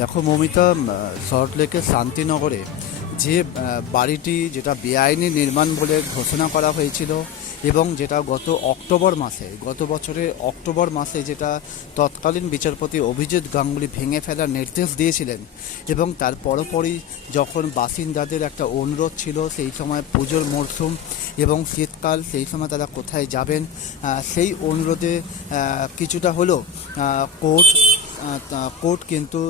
দেখো মৌমিতা, সল্টলেকের শান্তিনগরে যে বাড়িটি যেটা বেআইনি নির্মাণ বলে ঘোষণা করা হয়েছিল এবং যেটা গত বছরের অক্টোবর মাসে যেটা তৎকালীন বিচারপতি অভিজিৎ গাঙ্গুলি ভেঙে ফেলার নির্দেশ দিয়েছিলেন, এবং তার পরপরই যখন বাসিন্দাদের একটা অনুরোধ ছিল, সেই সময় পুজোর মরশুম এবং শীতকাল, সেই সময় তারা কোথায় যাবেন, সেই অনুরোধে কিছুটা হলেও কোর্ট কিন্তু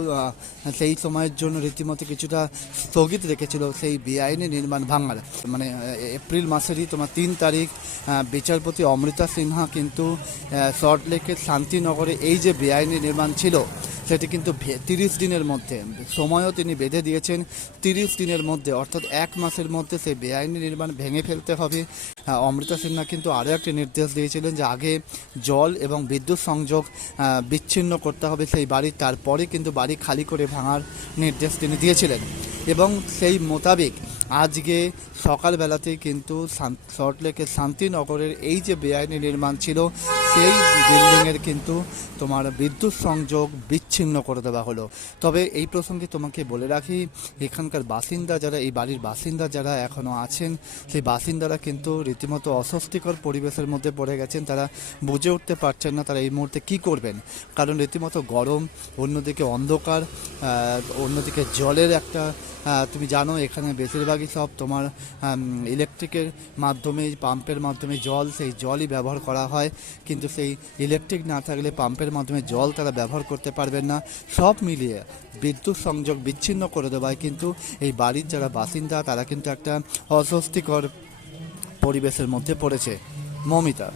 সেই সময়ের জন্য রীতিমতো কিছুটা স্থগিত রেখেছিল সেই বেআইনি নির্মাণ ভাঙার। মানে এপ্রিল মাসেরই 3 তারিখ বিচারপতি অমৃতা সিনহা কিন্তু সল্টলেকের শান্তিনগরে এই যে বেআইনি নির্মাণ ছিল সেটি কিন্তু 30 দিনের মধ্যে, সময়ও তিনি বেঁধে দিয়েছেন 30 দিনের মধ্যে, অর্থাৎ 1 মাসের মধ্যে সেই বেআইনি নির্মাণ ভেঙে ফেলতে হবে। অমৃতা সিনহা কিন্তু আরও একটি নির্দেশ দিয়েছিলেন যে আগে জল এবং বিদ্যুৎ সংযোগ বিচ্ছিন্ন করতে হবে সেই বাড়ি, তারপরে কিন্তু বাড়ি খালি করে ভাঙার নির্দেশ তিনি দিয়েছিলেন। এবং সেই মোতাবেক আজকে সকালবেলাতেই কিন্তু সল্টলেকের শান্তিনগরের এই যে বেআইনি নির্মাণ ছিল সেই বিল্ডিংয়ের কিন্তু তোমার বিদ্যুৎ সংযোগ বিচ্ছিন্ন করে দেওয়া হলো। তবে এই প্রসঙ্গে তোমাকে বলে রাখি, এখানকার বাসিন্দা যারা, এই বাড়ির বাসিন্দা যারা এখনও আছেন, সেই বাসিন্দারা কিন্তু রীতিমতো অস্বস্তিকর পরিবেশের মধ্যে পড়ে গেছেন। তারা বুঝে উঠতে পারছেন না তারা এই মুহূর্তে কী করবেন, কারণ রীতিমতো গরম, অন্যদিকে অন্ধকার, অন্যদিকে জলের একটা তুমি জানো এখানে বেশিরভাগই সব তোমার ইলেকট্রিকের মাধ্যমে, পাম্পের মাধ্যমে জল, সেই জলই ব্যবহার করা হয়, কিন্তু সেই ইলেকট্রিক না থাকলে পাম্পের মাধ্যমে জল তারা ব্যবহার করতে পারবেন না। সব মিলিয়ে বিদ্যুৎ সংযোগ বিচ্ছিন্ন করে দেওয়ায় কিন্তু এই বাড়ির যারা বাসিন্দা তারা কিন্তু একটা অস্বস্তিকর পরিবেশের মধ্যে পড়েছে। মৌমিতা।